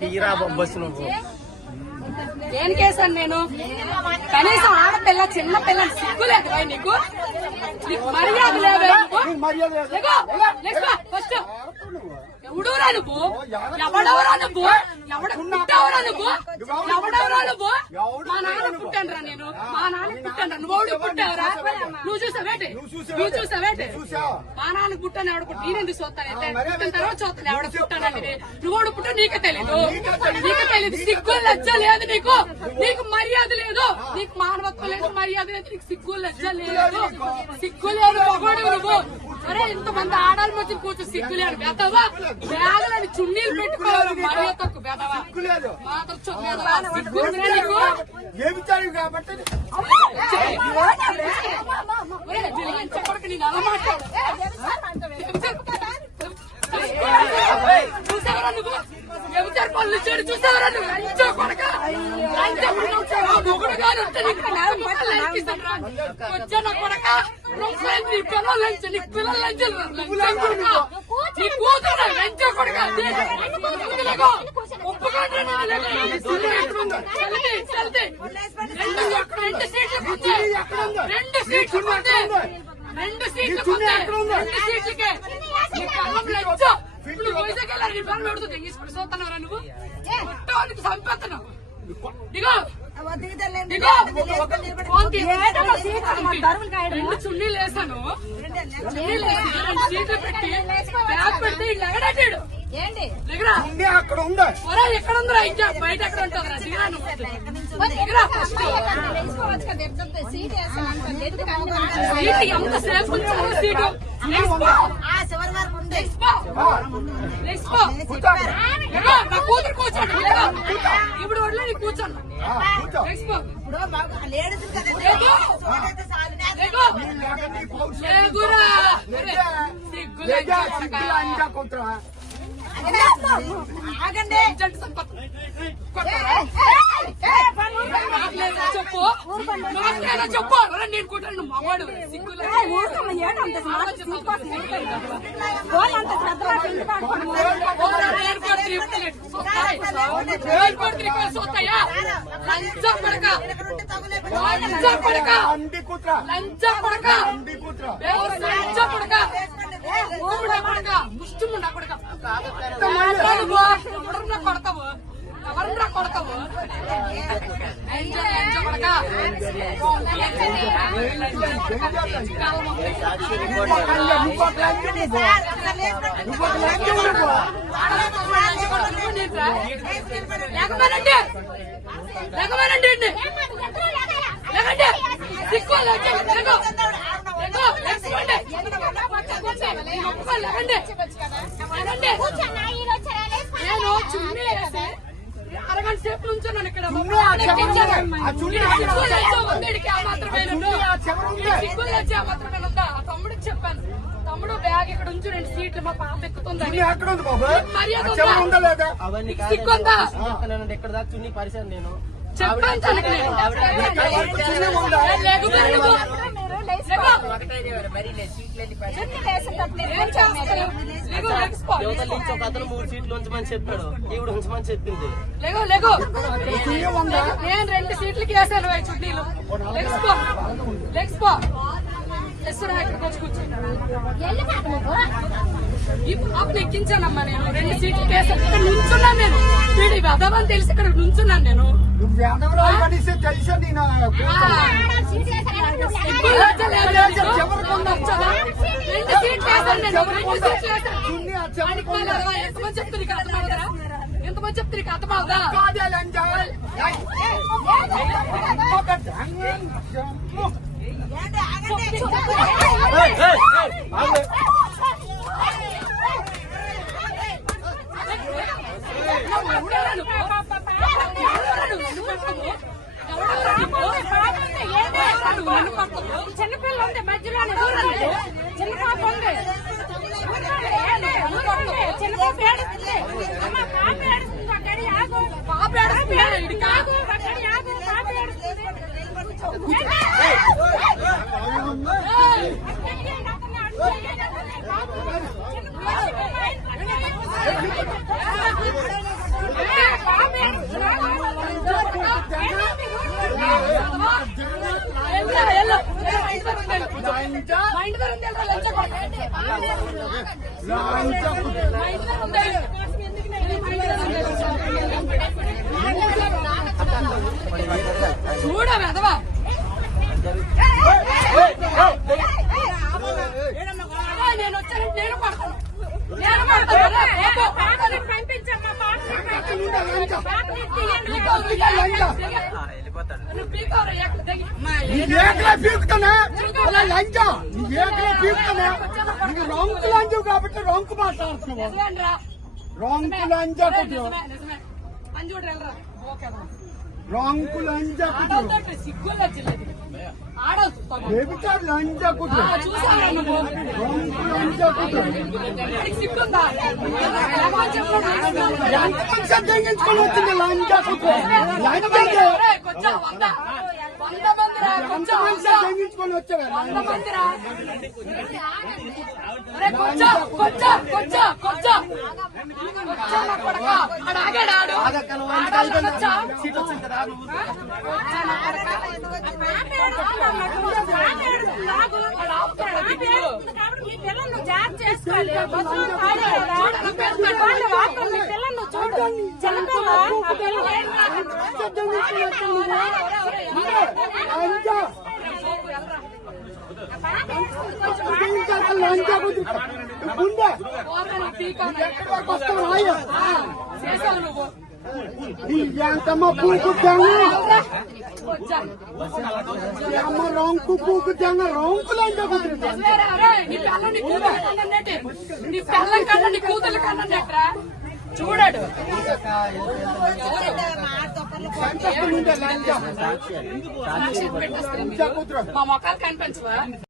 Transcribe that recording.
తీరా బొబ్బస్ నువ్వు ఏం కేసాను నేను? కనీసం ఆడపిల్ల చిన్న పిల్ల సిగ్గులేదు నీకు? మర్యాద లేదా? ఫస్ట్ ఎవడవరా నువ్వు? ఎవడవరా నువ్వు? పుట్టావరా నువ్వు? ఎవడవరా నువ్వు? మా నాన్న పుట్టానురా నేను. మా నాన్న పుట్టాను. నువ్వు పుట్టావరా? నువ్వు చూసావేంటి? నువ్వు చూసావేంటి? మా నాన్న పుట్టాను. ఎవడ పుట్టి నేనెందుకు చూస్తానైతే? పుట్టిన తర్వాత చూస్తాను ఎవడ పుట్టానండి. నువ్వు పుట్టా నీకే తెలీదు. నీకే తెలీదు. సిగ్గు లజ్జ లేదు నీకు. నీకు మర్యాద లేదు. నీకు మానవత్వం లేదు, మర్యాద లేదు. నీకు సిగ్గు లజ్జ లేదు. సిగ్గు లేదు మగోడు నువ్వు. అరే ఇంతమంది ఆడాలి మధ్య కూర్చో సిగ్గు లేదు. బెదవా బ్యాగులని చున్నీలు పెట్టుకోవాలి. మర్యాద తక్కువ బెదవా మాత్రం సిగ్గు నీకు. చెప్పడానికి నేను అలా మాట్లాడు. చూసావరా నువ్వు? ఎవరు పనులు చేయడు చూసావరా నువ్వు? లంచో కొడక మొగుడు గారు వచ్చా కొడక నీ పిల్లలు లంచ నీ పిల్లలు లంచారు నీ కూతురు లంచో కొడక ఒప్పుకోండి. రెండు సీట్లకే ఇప్పుడు వైజాగ్ వెళ్ళారు. నీ పనులు పెడుతుంది తీసుకుని చూస్తున్నారా నువ్వు? మొత్తానికి చంపేస్తున్నావు. దిగో రెండు చున్నీలు వేసాను. సీట్లు పెట్టి బ్యాగ్ పెట్టి ఎగడాడు. ఎక్కడ ఉందా? ఇంకా బయట ఎక్కడ ఉంటుందిరా? దిగరా ఫస్ట్. సీట్ ఎంతసేపు ఉంచారు? సీటు నా కూతురు కూర్చోండి. ఇప్పుడు వడ్లే నీ కూర్చోండి. చెప్పు చెప్పు నేను కూర్చోండి. మగవాడు సోతాయా లంచ పడక లంచ పడక లంచ పడక లంచ పడక పడక ముష్టిముండా కొడక ఎవరన్నా కొడతావు? ఎవరన్నా కొడతావు? లేకమేనండి నేను చున్నీ వేసి అరగంట సేపు నుంచున్నాను ఇక్కడ. తమ్ముడికి చెప్పాను, తమ్ముడు బ్యాగ్ ఇక్కడ ఉంచు, 2 సీట్లు మా పాప ఎక్కుతుంది. సిగ్గుందా? ఎక్కడ దాకా చున్నీ పరిచయం నేను చెప్పాను. అతను 3 సీట్లు ఉంచమని చెప్పాడు, ఈవిడ ఉంచమని చెప్పింది. నేను 2 సీట్లకి వేసాను చుట్టీలు. ఇక్కడికి వచ్చి కూర్చున్నాను. ఈ పాపను ఎక్కించానమ్మా నేను. 2 సీట్లకి వేసాను. ఇక్కడ నుంచున్నాను నేను. వీడి వెదవని తెలిసి ఇక్కడ నుంచున్నాను నేను. ఎంతమంది చెప్తుంది అర్థమవుదా? ఎంతమంది చెప్తుంది అర్థమవుదా? చిన్నపిల్ల ఉంది మధ్యలో చిన్న పాప ఉంది. చిన్న పాప ఏడుస్తుంది. పాప ఏడుస్తుంది. కాదు పాప ఏడుస్తుంది. లంచా కుదురు. మా ఇంట్లో ఉంది. చూడ వెదవా నేను వచ్చాను నేను పడతాను నేను ఏకలా పీకుతానా అలా లంచా ఏకలా పీకుతానా నీకు రొంకు లంచు కాబట్టి రొంకు మాట్లాడుతున్నావు రొంకు లంచా కుదురు పని చూడరా రొంకు లంచా కుదురు సిగ్గులు వచ్చింది ఆడవుతుంది బేబిచారు లంచా కుదురు చూసారా నువ్వు రొంకు లంచా కుదురు వాడికి సిగ్గుందా ఎంతమంది సర్దించుకొని వచ్చింది లంచా కుదురు లంచా కొంచెం వంద మందిరా కొంచెం ఎంతమంది సర్దించుకొని వచ్చారు 100 మందిరా కొంచెం కొంచెం కొంచెం కొంచెం నా కొడక ఆడ ఆగాడు సీట్ వచ్చింది కదా లంచా కుదురు గుండె చేసావు నువ్వు ఎంతమ్మ పూకుద్దాము అమ్మ రొంకు పూకుద్దాము రొంకు లంచా కుదురు నీ పిల్లం కన్నా నీ కూతురు కన్నా చూడాడు లంచా మా మొక్కలు కనిపించవా